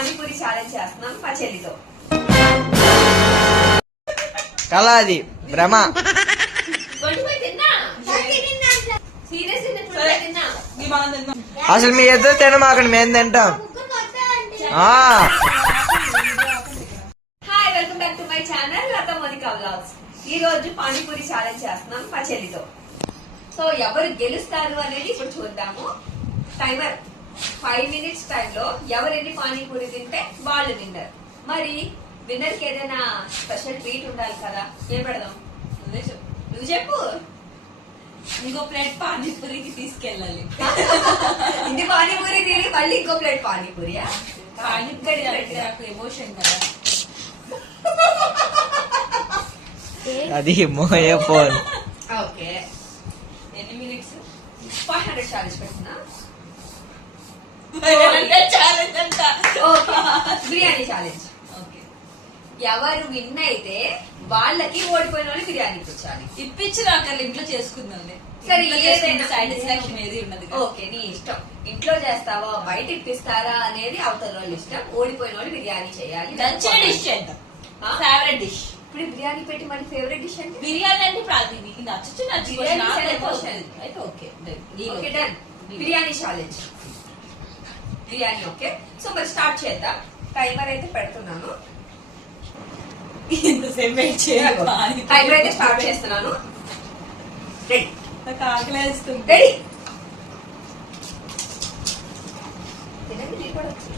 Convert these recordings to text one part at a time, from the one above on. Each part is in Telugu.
పానీపూరి ఛాలెంజ్ చేస్తున్నాం మా చెల్లితో. కళ అది భ్రమ. అసలు మీ ఇద్దరు తినమాకండి, మేము తింటాం. Hi, welcome back to my channel Latha Monica vlogs. ఈ రోజు పానీపూరి ఛాలెంజ్ చేస్తున్నాం మా చెల్లితో. సో ఎవరు గెలుస్తారు అనేది ఇప్పుడు చూద్దాము. టైమర్ 5 minutes టైంలో ఎవరు ఎన్ని పానీపూరి తింటే వాళ్ళు విన్నర్. మరి విన్నర్ కి ఏదైనా స్పెషల్ ట్రీట్ ఉండాలి కదా, ఏం పెడదాం? నువ్వు చెప్పు. ఇంకో ప్లేట్ పానీపూరికి తీసుకెళ్ళాలి. ఇంటి పానీపూరి తిని మళ్ళీ ఇంకో ప్లేట్ పానీపూరియా? పానీపూరి నాకు ఎమోషన్ కదా. అది మోయే ఫోన్. ఓకే, ఎన్ని మినిట్స్? 500 ఛాలెంజ్ పెడుతున్నా. ఛాలెంజ్ అంట. బిర్యానీ ఛాలెంజ్. ఓకే, ఎవరు విన్ అయితే వాళ్ళకి ఓడిపోయిన వాళ్ళు బిర్యానీ ఇప్పించాలి. ఇప్పించి రాకర్లు ఇంట్లో చేసుకుందాం. సరే, ఏదైనా సాటిస్ఫాక్షన్ ఏది ఉండదు. ఓకే, నీ ఇష్టం. ఇంట్లో చేస్తావా బయట ఇప్పిస్తారా అనేది అవతల వాళ్ళు ఇష్టం. ఓడిపోయిన వాళ్ళు బిర్యానీ చేయాలి. నచ్చే డిష్ చేద్దాం. Favourite dish. ఇప్పుడు బిర్యానీ పెట్టి మరి ఫేవరెట్ డిష్ అంటే బిర్యానీ అంటే నీకు నచ్చచ్చు బిర్యానీ అయితే okay. Okay, done. Biryani challenge. Biryani. Okay, so మరి స్టార్ట్ చేద్దాం. టైమర్ అయితే పెడుతున్నాను. ఇంతసేపు వెయిట్ చేయాలి. టైమర్ అయితే స్టార్ట్ చేస్తున్నాను. రెడీ? నాకు ఆకలేస్తుంది. రెడీ? తినండి, మీరు కూడా వచ్చి.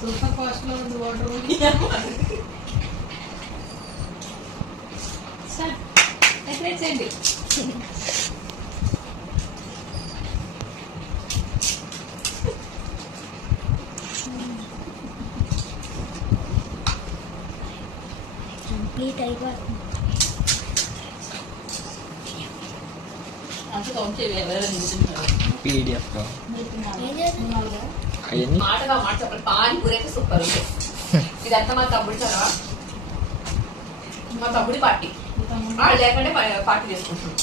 సూపర్ ఫాస్ట్ లో ఉంది వాటర్. డెకరేట్ చేయండి. కంప్లీట్ అయిపోతుంది. పీడిఎఫ్ మాటగా మాట చెప్పండి. పానీపూరి అయితే సూపర్ ఉంది. ఇదంతా మా తమ్ముడు చదవా, మా తమ్ముడి పార్టీ. వాళ్ళు లేకుంటే పార్టీ చేసుకుంటున్నాం.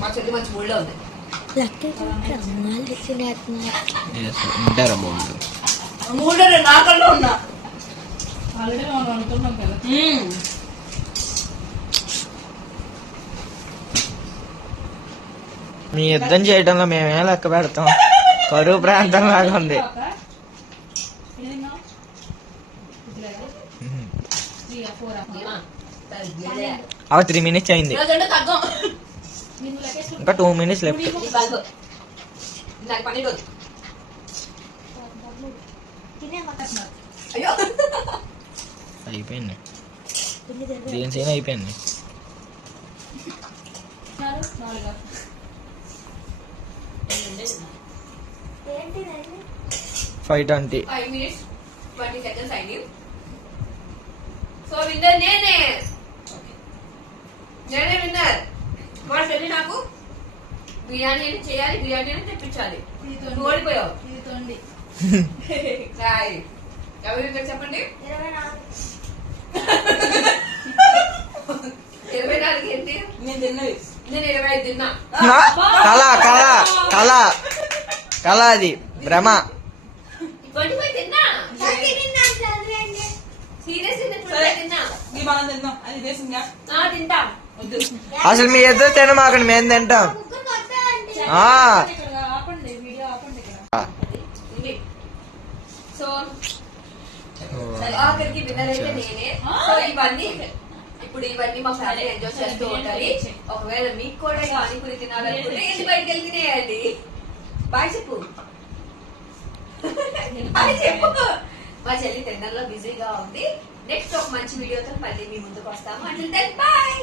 మా చెల్లి మంచి మూడ్లో ఉంది. మూడు నాకల్లో ఉన్నా. ఆల్రెడీ మనం అనుకున్నాం కదా. మీ యుద్ధం చేయడంలో మేమే లెక్క పెడతాం. కరువు ప్రాంతం లాగా ఉంది. అవ 3 minutes అయింది. ఇంకా 2 minutes లెఫ్ట్. అయ్యో, అయిపోయింది. దీని సీన్ అయిపోయింది. ఏంటిదండి? 5:20. 5 minutes 20 seconds అయింది. సో విన్నర్ నేనే విన్నర్. మా చెల్లి నాకు బిర్యానీ అని చేయాలి, బిర్యానీ అని తెప్పించాలి. నువ్వు ఓడిపోయావు. ఎవరు విన్నర్ చెప్పండి? 24 ఏంటి? నేను తిన్నది. నేను 25 తిన్నా. కళ కళ కళ కళ అది భ్రమ. 25 తిన్నా. సీరియస్ తిన్నా. మనం తిందాం. అది చేసిందా? తింటా. వద్దు. అసలు మీ ఇద్దరు తినమాకండి, మేము తింటాం. ఆపండి, వీడియో ఆపండి ఇక్కడ. సో ఆఖరికి విన్నర్ అయితే నేనే. సో ఇవన్నీ మా ఫ్యామిలీ ఎంజాయ్ చేస్తూ ఉండాలి. ఒకవేళ మీకు కూడా పానీపూరి తినాలనుకుంటే ఇంటి బయటకు వెళ్ళి తినేయండి. బాయ్ చెప్పు. బాయ్ చెప్పు. మా చెల్లి తినడంలో బిజీగా ఉంది. నెక్స్ట్ ఒక మంచి వీడియోతో మళ్ళీ మీ ముందుకు వస్తాము. అంటే బాయ్.